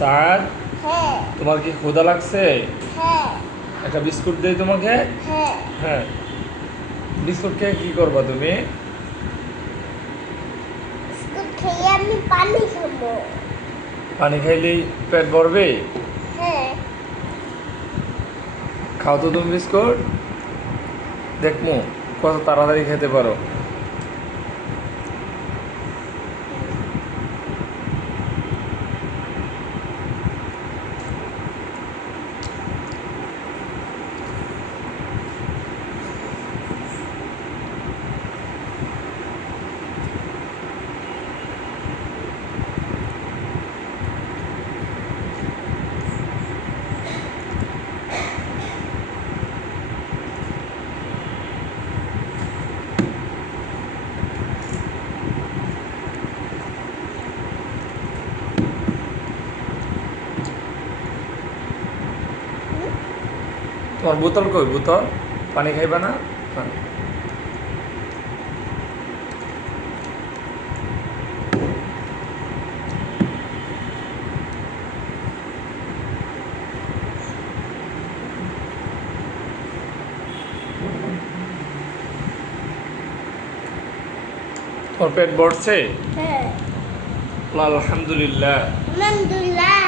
সাদ, হ্যাঁ তোমার কি ক্ষুধা লাগছে? হ্যাঁ একটা বিস্কুট দেই তোমাকে। হ্যাঁ হ্যাঁ, বিস্কুট খেয়ে কি করবা তুমি? বিস্কুট খেয়ে আমি পানি খাবো। পানি খাইলেই পেট ভরবে? হ্যাঁ খাও তো তুমি বিস্কুট, দেখমু কত তাড়াতাড়ি খেতে পারো। তোমার বোতল কই? বোতল পানি খাইবা না? হ্যাঁ। তোমার পেট ভরছে? হ্যাঁ আলহামদুলিল্লাহ। আলহামদুলিল্লাহ।